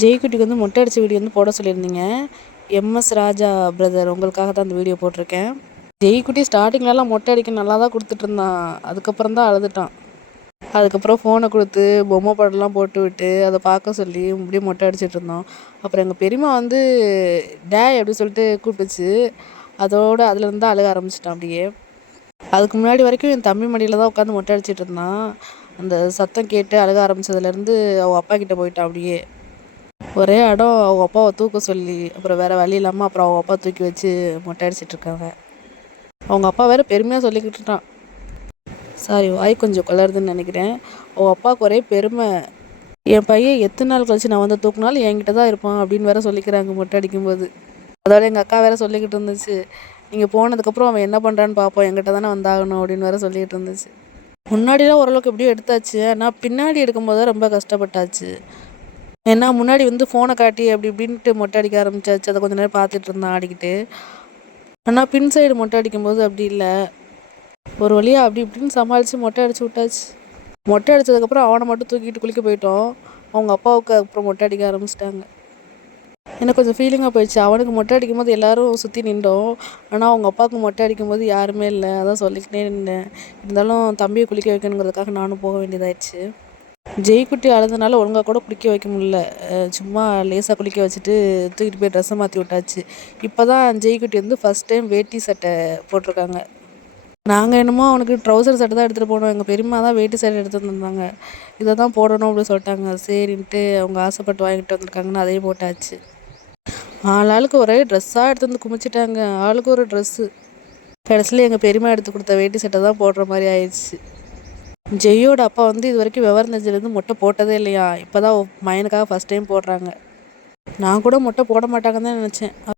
ஜெய்குட்டிக்கு வந்து மொட்டை அடித்த வீடியோ வந்து போட சொல்லியிருந்தீங்க. எம்எஸ் ராஜா பிரதர் உங்களுக்காக தான் அந்த வீடியோ போட்டிருக்கேன். ஜெய்குட்டி ஸ்டார்டிங்லலாம் மொட்டை அடிக்க நல்லா தான் கொடுத்துட்ருந்தான். அதுக்கப்புறம் தான் அழுதுட்டான். அதுக்கப்புறம் ஃபோனை கொடுத்து பொம்மை படம்லாம் போட்டு விட்டு அதை பார்க்க சொல்லி இப்படியே மொட்டை அடிச்சிட்டு இருந்தோம். அப்புறம் எங்கள் பெரியம்மா வந்து டேய் அப்படி சொல்லிட்டு கூப்பிட்டுச்சு. அதுலேருந்து தான் அழுக ஆரம்பிச்சிட்டான் அப்படியே. அதுக்கு முன்னாடி வரைக்கும் என் தம்பி மடியில் தான் உட்காந்து மொட்டை அடிச்சிட்டு இருந்தான். அந்த சத்தம் கேட்டு அழுக ஆரம்பித்ததுலேருந்து அவங்க அப்பா கிட்டே போயிட்டான் அப்படியே. ஒரே இடம் அவங்க அப்பாவை தூக்க சொல்லி, அப்புறம் வேறு வழி இல்லாமல் அப்புறம் அவங்க அப்பா தூக்கி வச்சு மொட்டை அடிச்சிட்ருக்காங்க. அவங்க அப்பா வேறு பெருமையாக சொல்லிக்கிட்டுட்டான். சாரி, வாய் கொஞ்சம் கொளருதுன்னு நினைக்கிறேன். அவங்க அப்பாவுக்கு ஒரே பெருமை. என் பையன் எத்தனை நாள் கழிச்சு நான் வந்து தூக்குனாலும் என்கிட்ட தான் இருப்பான் அப்படின்னு வேற சொல்லிக்கிறாங்க மொட்டை அடிக்கும்போது. அதோட எங்கள் அக்கா வேற சொல்லிக்கிட்டு இருந்துச்சு, நீங்கள் போனதுக்கப்புறம் அவன் என்ன பண்ணுறான்னு பார்ப்போம், என்கிட்ட தானே வந்தாகணும் அப்படின்னு வேற சொல்லிக்கிட்டு இருந்துச்சு. முன்னாடிலாம் ஓரளவுக்கு எப்படியும் எடுத்தாச்சு, ஆனால் பின்னாடி எடுக்கும்போது தான் ரொம்ப கஷ்டப்பட்டாச்சு. ஏன்னா முன்னாடி வந்து ஃபோனை காட்டி அப்படி இப்படின்ட்டு மொட்டை அடிக்க ஆரம்பிச்சாச்சு. அதை கொஞ்சம் நேரம் பார்த்துட்டு இருந்தான் ஆடிக்கிட்டு. ஆனால் பின் சைடு மொட்டை அடிக்கும்போது அப்படி இல்லை. ஒரு வழியாக அப்படி இப்படின்னு சமாளித்து மொட்டை அடித்து விட்டாச்சு. மொட்டை அடித்ததுக்கப்புறம் அவனை மட்டும் தூக்கிட்டு குளிக்க போயிட்டோம். அவங்க அப்பாவுக்கு அப்புறம் மொட்டை அடிக்க ஆரம்பிச்சிட்டாங்க. எனக்கு கொஞ்சம் ஃபீலிங்காக போயிடுச்சு. அவனுக்கு மொட்டை அடிக்கும் போது எல்லோரும் சுற்றி நின்றோம். ஆனால் அவங்க அப்பாவுக்கு மொட்டை அடிக்கும் போது யாருமே இல்லை. அதான் சொல்லிக்கிட்டே நின்றேன். இருந்தாலும் தம்பியை குளிக்க வைக்கணுங்கிறதுக்காக நானும் போக வேண்டியதாகிடுச்சு. ஜெய்குட்டி அழுதுனால ஒழுங்காக கூட குளிக்க வைக்க முடியல. சும்மா லேசாக குளிக்க வச்சுட்டு தூக்கிட்டு போய் ட்ரெஸ்ஸை மாற்றி விட்டாச்சு. இப்போ தான் ஜெய்குட்டி வந்து ஃபஸ்ட் டைம் வேட்டி சட்டை போட்டிருக்காங்க. நாங்கள் என்னமோ அவனுக்கு ட்ரௌசர் சட்டை தான் எடுத்துகிட்டு போனோம். எங்கள் பெரியம்மா தான் வேட்டி சட்டை எடுத்துகிட்டு வந்திருந்தாங்க. இதை தான் போடணும் அப்படின்னு சொல்லிட்டாங்க. சரின்ட்டு அவங்க ஆசைப்பட்டு வாங்கிட்டு வந்திருக்காங்கன்னு அதையும் போட்டாச்சு. ஆளுக்கு ஒரே ட்ரெஸ்ஸாக எடுத்து வந்து குமிச்சிட்டாங்க. ஆளுக்கு ஒரு ட்ரெஸ்ஸு. கடைசியில் எங்கள் பெரியம்மா எடுத்து கொடுத்த வேட்டி சட்டை தான் போடுற மாதிரி ஆயிடுச்சு. ஜெய்யோட அப்பா வந்து இது வரைக்கும் விவரம் தெரிஞ்சதுலேருந்து மொட்டை போட்டதே இல்லையா. இப்போ தான் மயனுக்காக ஃபஸ்ட் டைம் போடுறாங்க. நான் கூட மொட்டை போட மாட்டாங்கன்னு தான் நினச்சேன்.